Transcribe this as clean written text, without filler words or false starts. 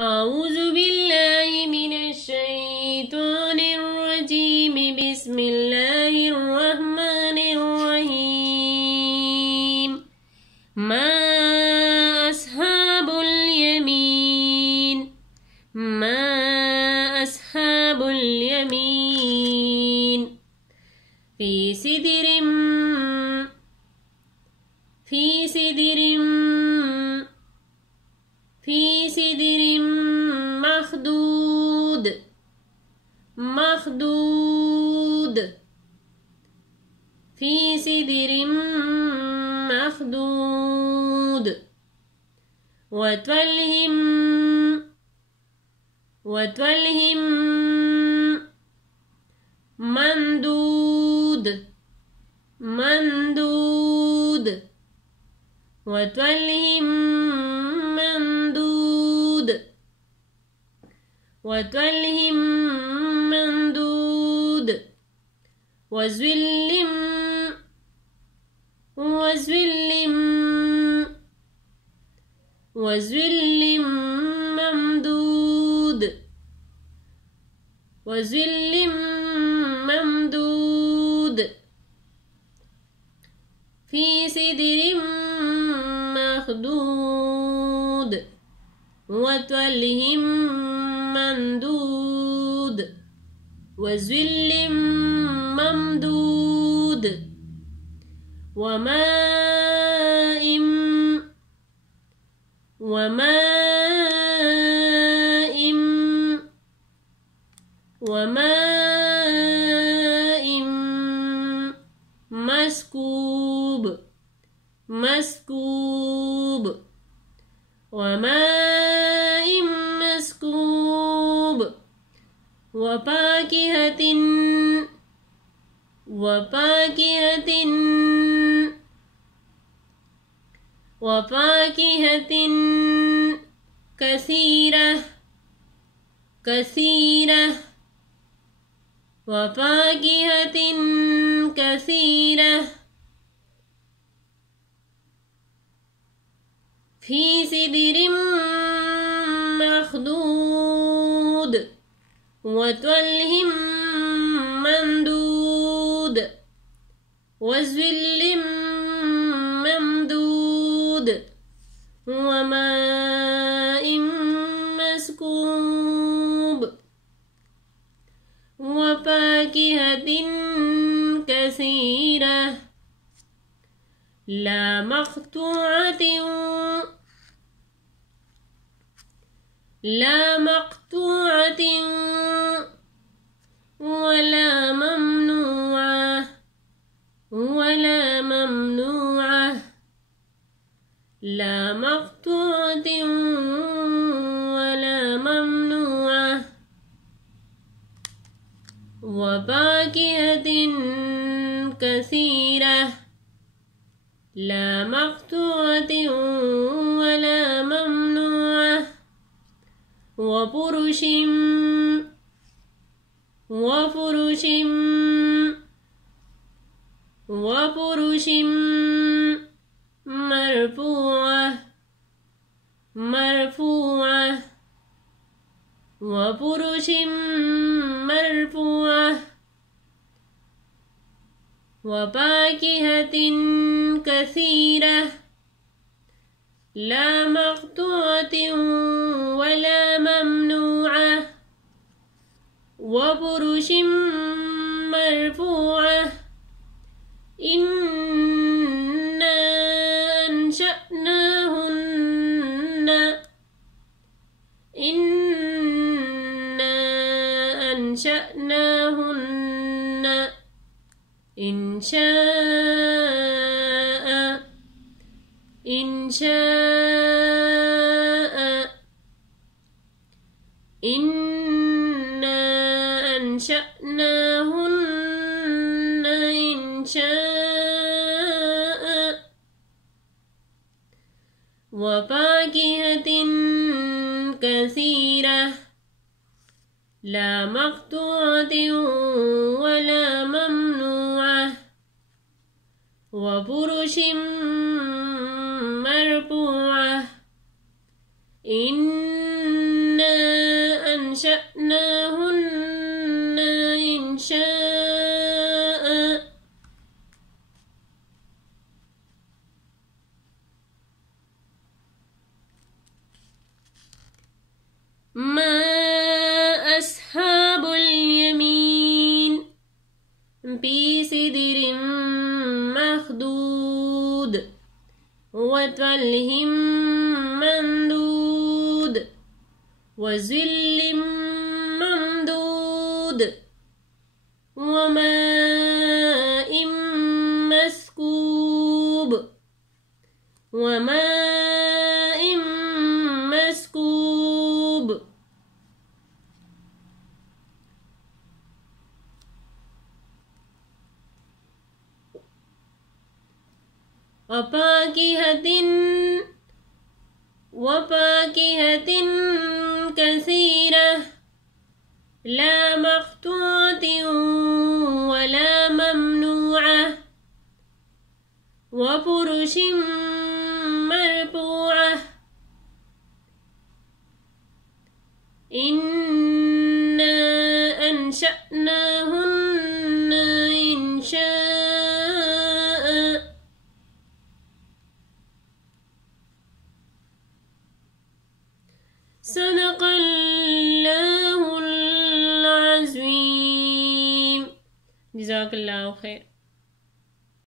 أعوذ بالله من الشيطان الرجيم بسم الله الرحمن الرحيم ما أصحاب اليمين ما أصحاب اليمين في سدر مخدود في سدر مخدود وطلح ممدود وطلح ممدود وظل ممدود في سدر مخدود وطلح ممدود وظل ممدود وماء مسكوب وفاكهة كثيرة في سدر مخدود وطلح ممدود وظل ممدود وماء مسكوب وفاكهة كثيرة لا مقطوعة ولا ممنوعة لا مقطوعة ولا ممنوعة وفاكهة كثيرة لا مقطوعة ولا ممنوعة وفرش مرفوعة وفاكهة كثيرة لا مقطوعة ولا ممنوعة وفرش مرفوعة إنا أنشأناهن إن شاء إنا أنشأناهن إنشاء وفاكهة كثيرة لا مقطوعة ولا ممنوعة وفرش مرفوعة إنا أنشأناهن إنشاء ما أصحاب اليمين في سدر مخضود وطلح ممدود وظل ممدود وماء مسكوب وماء مسكوب وفاكهة كثيرة لا مقطوعة ولا ممنوعة وفرش مرفوعة إنا أنشأناهن إنشاء صدق الله العظيم. جزاك الله خير.